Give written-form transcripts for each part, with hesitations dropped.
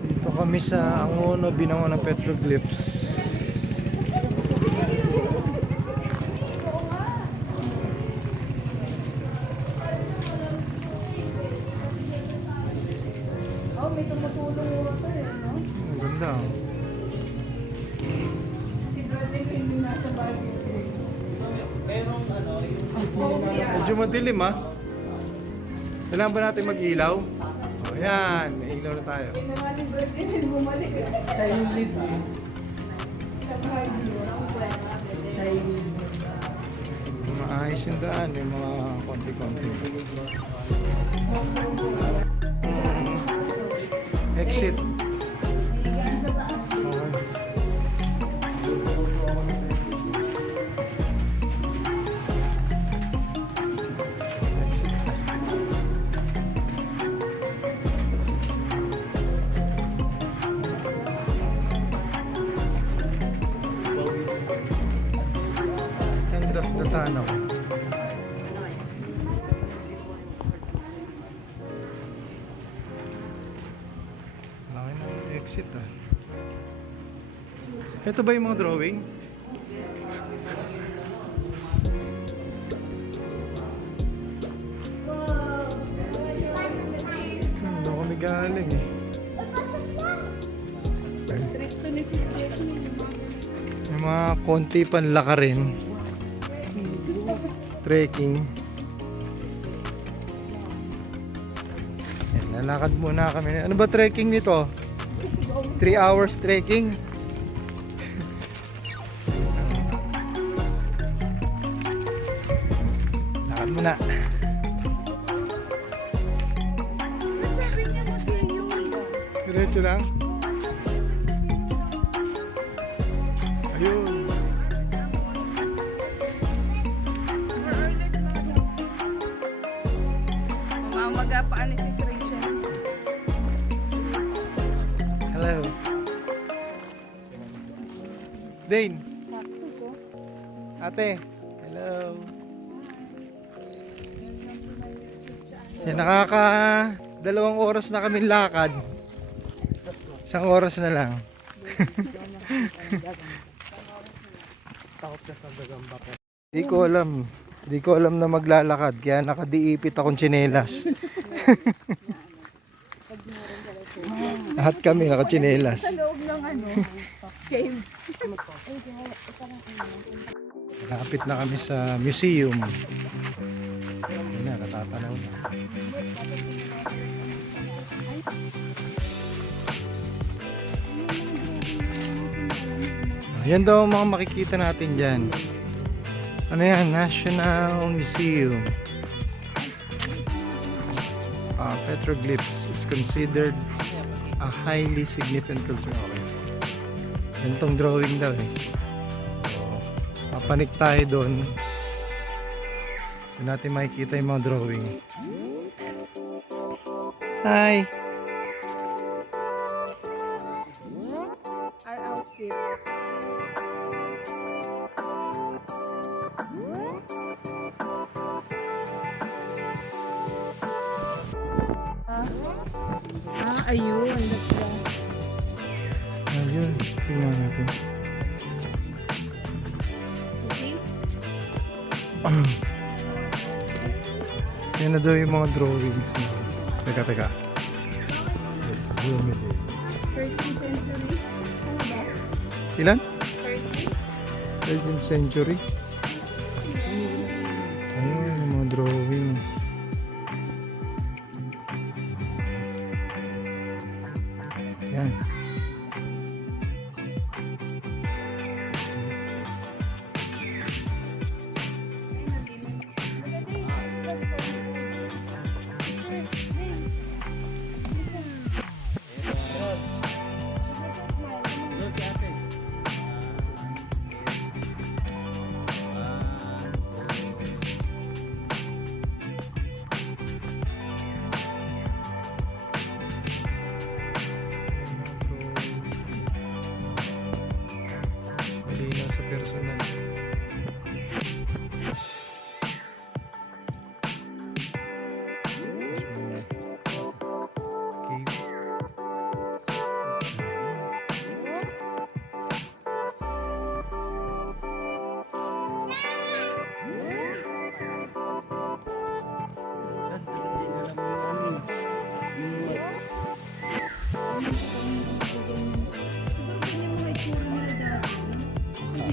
Dito kami sa Angono, Binango ng Petroglyphs. Oh, may tumutulong mo ito eh, no? Ang ganda. Si Bradley ko hindi nasa bagay. Merong ano, yung Medyo madilim ah. Kailangan ba natin mag-ilaw? O yan, may ilaw na tayo. Ginawa ni Bradley may bumalik. siya yung lead eh. Siya yung lead. Maayos yung daan, may mga konti-konti. Exit. Okay. Exit. End of the tunnel. Laki na yung exit ah. Ito ba yung mga drawing? Doon kami galing eh. Trip to ni Sis Jessie. May mga konti panlaka rin. Trekking. Yan, lalakad muna kami. Ano ba trekking nito? 3 hours trekking. Lakad muna. Sabi niya mo sa iyo. Diretso lang. Ayun. Mamagapaan ni Sis Rachel. Hello. Dane. Cactus oh. Ate. Hello. Yan, nakaka 2 oras na kaming lakad. 1 oras na lang. Di ko alam. Di ko alam na maglalakad. Kaya nakadiipit akong tsinelas. Lahat kami nakatsinelas. Sa loob ng ano, cave. Nakapit na kami sa museum. Yun na, natatanaw na. Yan daw ang mga makikita natin dyan. Ano yan? National Museum. Petroglyphs is considered a highly significant culture. Okay. Gantong drawing daw eh. Papanik tayo doon. Doon natin makikita yung mga drawing. Hi! Our outfit. Ayun. That's the... Ayun, tingnan natin. You see? Yan na daw yung mga drawings. Teka, teka. Zoom it in. 13th century. Ano ba? Ilan? 13th? 13th century. Ayun, yung mga drawings. Yan.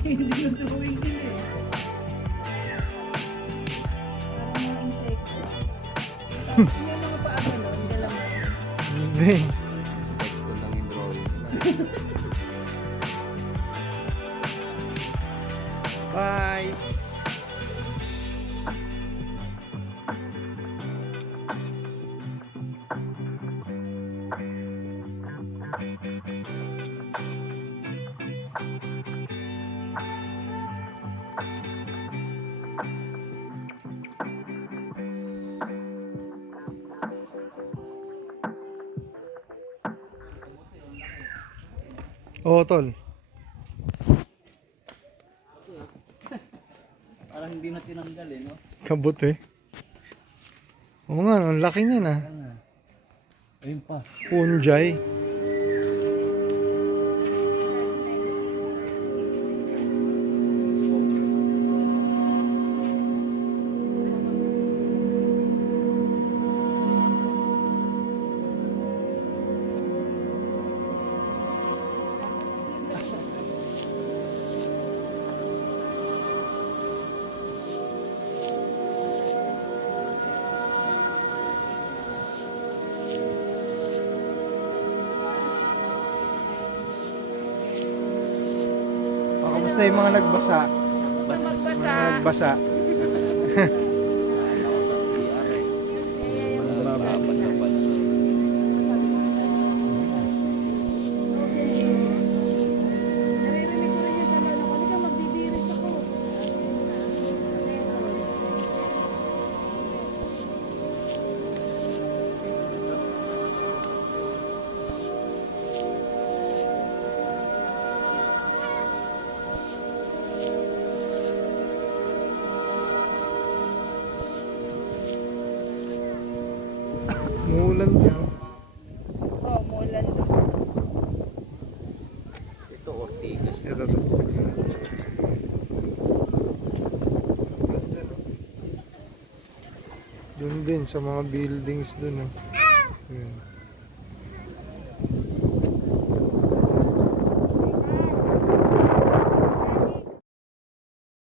Dinodrawing nila eh. Parang mga insekto. Tapos may mga paa ganon, galaman. Hindi. Sekto lang yung drawing. Bye! Oo, tol. Parang hindi na tinanggal eh, no? Kabut eh. Oo nga, ang laki niya na. Ayun pa. Fungi. Kamusta yung mga nagbasa? Basta magbasa. Mga nagbasa. Ano ko sa PR eh. Mababasa pala. Naririnig ko rin yung sabi ko, halika magbibiris ako. Muulan din. Oh, mulan doon. Ito Ortigas na. Ito to. Doon din sa mga buildings doon. Oh. Yun.